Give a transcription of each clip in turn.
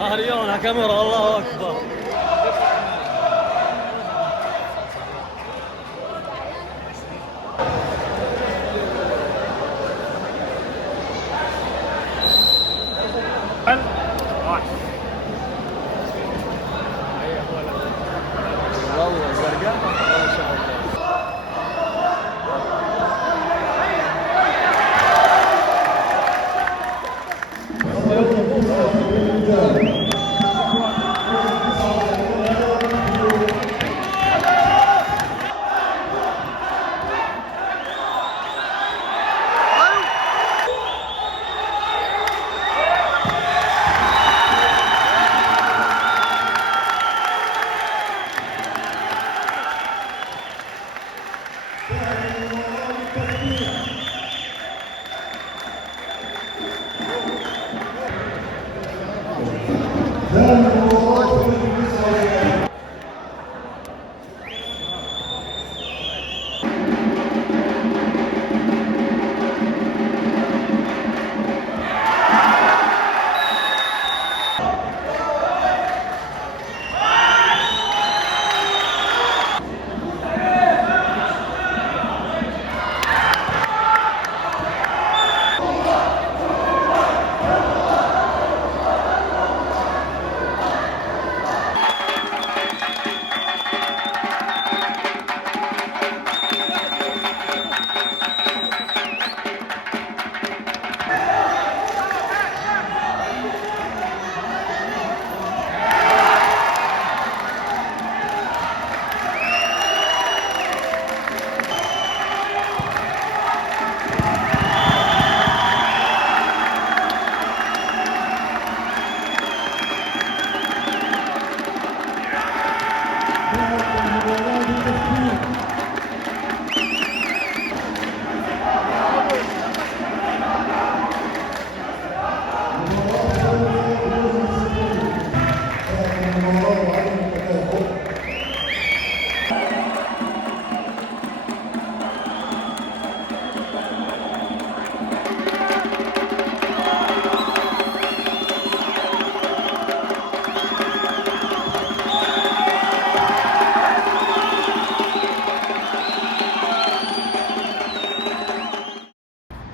هريونا كاميرا الله اكبر. والله الزرقاء ما شاء الله.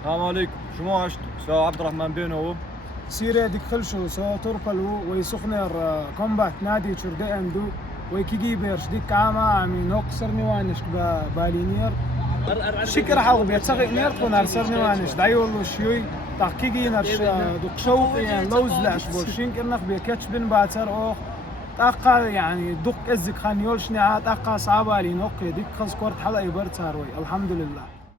السلام عليكم. شو عشت؟ سو عبد الرحمن بينو سيري ديك خلشو سو تربلو ويسخنر كومبات نادي شردي اندو ويكي بيرش ديك عاما عمي نوكسرني وانش بالينير شكر حلق بيتسغي نير تكون سرني وانش دعي والله شوي تحقيقي نرش دوك شوق يعني لوز لاش بوشين كرنخ بيكتش بن باتر اوخ تاقا يعني دوك ازك خان يولش نعات تاقا صعبة لي نوك ديك خلص كورت حلقة يبرت هاروي الحمد لله.